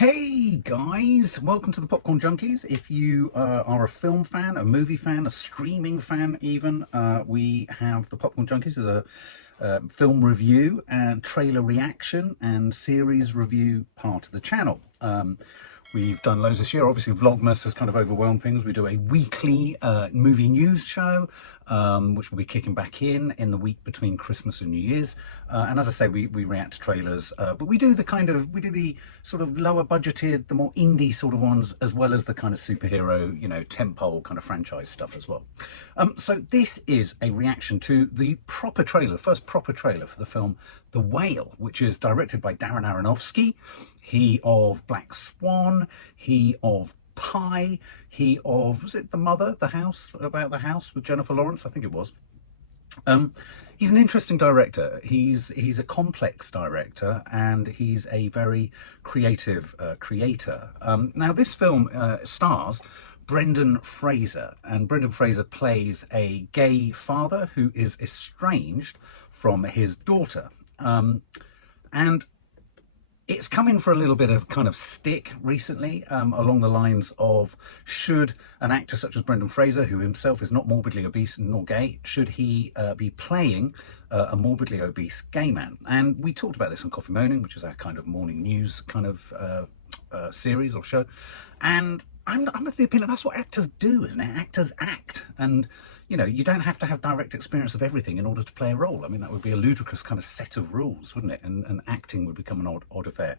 Hey guys, welcome to the Popcorn Junkies. If you are a film fan, a movie fan, a streaming fan even, we have the Popcorn Junkies as a film review and trailer reaction and series review part of the channel. We've done loads this year. Obviously, Vlogmas has kind of overwhelmed things. We do a weekly movie news show, which will be kicking back in the week between Christmas and New Year's. And as I say, we react to trailers, but we do the sort of lower budgeted, the more indie sort of ones, as well as the kind of superhero, tentpole kind of franchise stuff as well. So this is a reaction to the proper trailer, the first proper trailer for the film The Whale, which is directed by Darren Aronofsky. He of Black Swan, he of Pi, he of, was it The Mother, The House, about the house with Jennifer Lawrence? I think it was. He's an interesting director. He's a complex director, and he's a very creative creator. Now this film stars Brendan Fraser, and Brendan Fraser plays a gay father who is estranged from his daughter. And it's come in for a little bit of kind of stick recently, along the lines of, should an actor such as Brendan Fraser, who himself is not morbidly obese nor gay, should he be playing a morbidly obese gay man? And we talked about this on Coffee Moaning, which is our kind of morning news kind of series or show. And I'm of the opinion that's what actors do, isn't it? Actors act, and you don't have to have direct experience of everything in order to play a role. I mean, that would be a ludicrous kind of set of rules, wouldn't it? And acting would become an odd affair.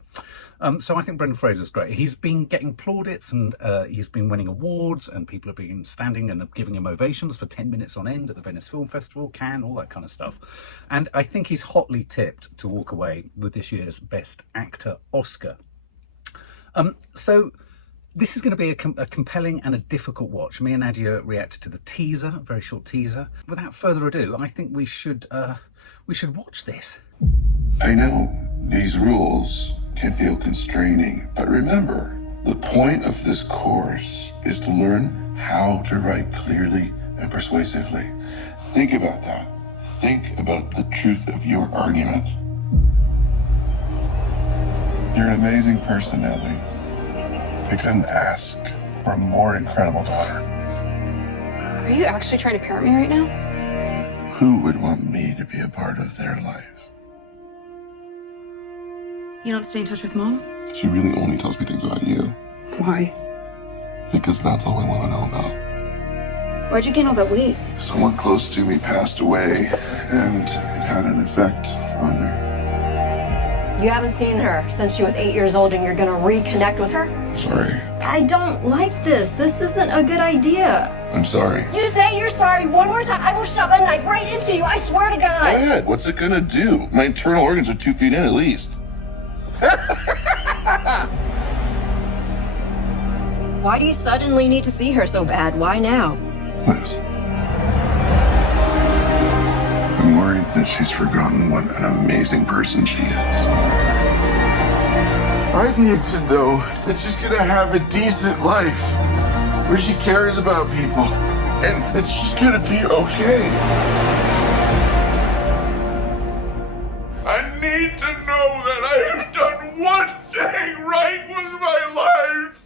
So I think Brendan Fraser's great. He's been getting plaudits, and he's been winning awards, and people have been standing and giving him ovations for 10 minutes on end at the Venice Film Festival, Cannes, all that kind of stuff. And I think he's hotly tipped to walk away with this year's Best Actor Oscar. So this is going to be a compelling and a difficult watch. Me and Nadia reacted to the teaser, a very short teaser. Without further ado, I think we should watch this. I know these rules can feel constraining, but remember, the point of this course is to learn how to write clearly and persuasively. Think about that. Think about the truth of your argument. You're an amazing person, Ellie. I couldn't ask for a more incredible daughter. Are you actually trying to parent me right now? Who would want me to be a part of their life? You don't stay in touch with Mom? She really only tells me things about you. Why? Because that's all I want to know about. Why'd you gain all that weight? Someone close to me passed away, and it had an effect on me. You haven't seen her since she was 8 years old, and you're gonna reconnect with her? Sorry. I don't like this. This isn't a good idea. I'm sorry. You say you're sorry one more time, I will shove a knife right into you, I swear to Go God. ahead. What's it gonna do? My internal organs are 2 feet in at least. Why do you suddenly need to see her so bad? Why now? Liz. I'm worried that she's forgotten what an amazing person she is. I need to know that she's gonna have a decent life where she cares about people and that she's gonna be okay. I need to know that I have done one thing right with my life.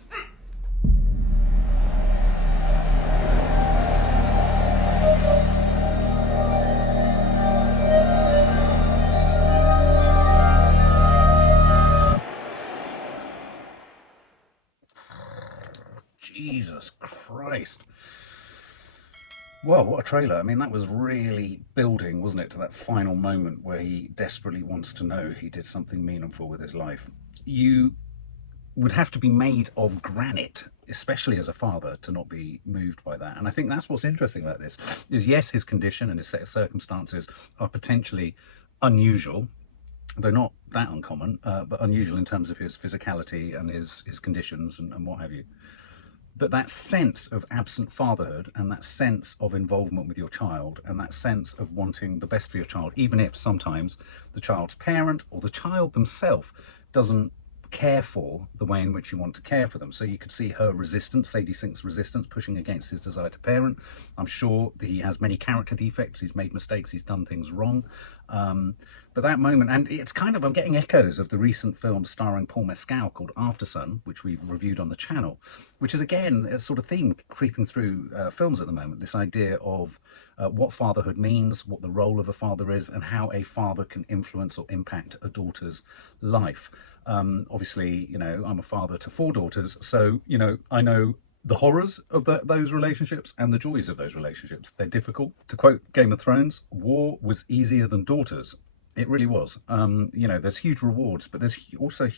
Jesus Christ. Well, what a trailer. I mean, that was really building, wasn't it, to that final moment where he desperately wants to know he did something meaningful with his life. You would have to be made of granite, especially as a father, to not be moved by that. And I think that's what's interesting about this, is yes, his condition and his set of circumstances are potentially unusual, though not that uncommon, but unusual in terms of his physicality and his conditions and what have you. But that sense of absent fatherhood and that sense of involvement with your child and that sense of wanting the best for your child, even if sometimes the child's parent or the child themselves doesn't care for the way in which you want to care for them. So you could see her resistance, Sadie Sink's resistance, pushing against his desire to parent. I'm sure that he has many character defects. He's made mistakes. He's done things wrong. But that moment, and it's kind of, I'm getting echoes of the recent film starring Paul Mescal called Aftersun, which we've reviewed on the channel, which is again a sort of theme creeping through films at the moment. This idea of what fatherhood means, what the role of a father is, and how a father can influence or impact a daughter's life. Obviously, you know, I'm a father to 4 daughters, so, you know, I know the horrors of those relationships and the joys of those relationships. They're difficult. To quote Game of Thrones, war was easier than daughters. It really was. You know, there's huge rewards, but there's also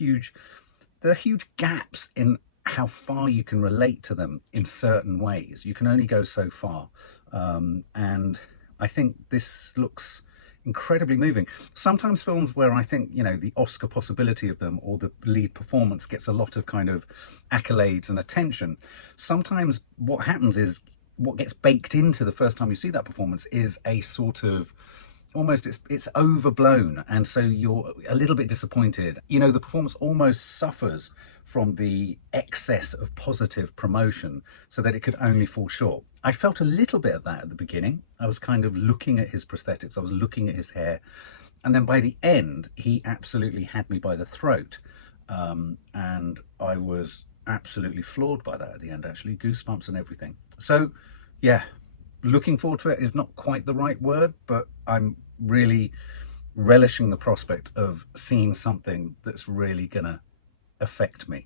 there are huge gaps in how far you can relate to them in certain ways. You can only go so far. And I think this looks incredibly moving. Sometimes films where I think, you know, the Oscar possibility of them or the lead performance gets a lot of kind of accolades and attention. Sometimes what happens is what gets baked into the first time you see that performance is a sort of almost it's overblown, and so you're a little bit disappointed. You know, the performance almost suffers from the excess of positive promotion so that it could only fall short. I felt a little bit of that at the beginning. I was kind of looking at his prosthetics, I was looking at his hair, and then by the end he absolutely had me by the throat, and I was absolutely floored by that at the end, actually. Goosebumps and everything. So yeah, looking forward to it is not quite the right word, but I'm really relishing the prospect of seeing something that's really gonna affect me.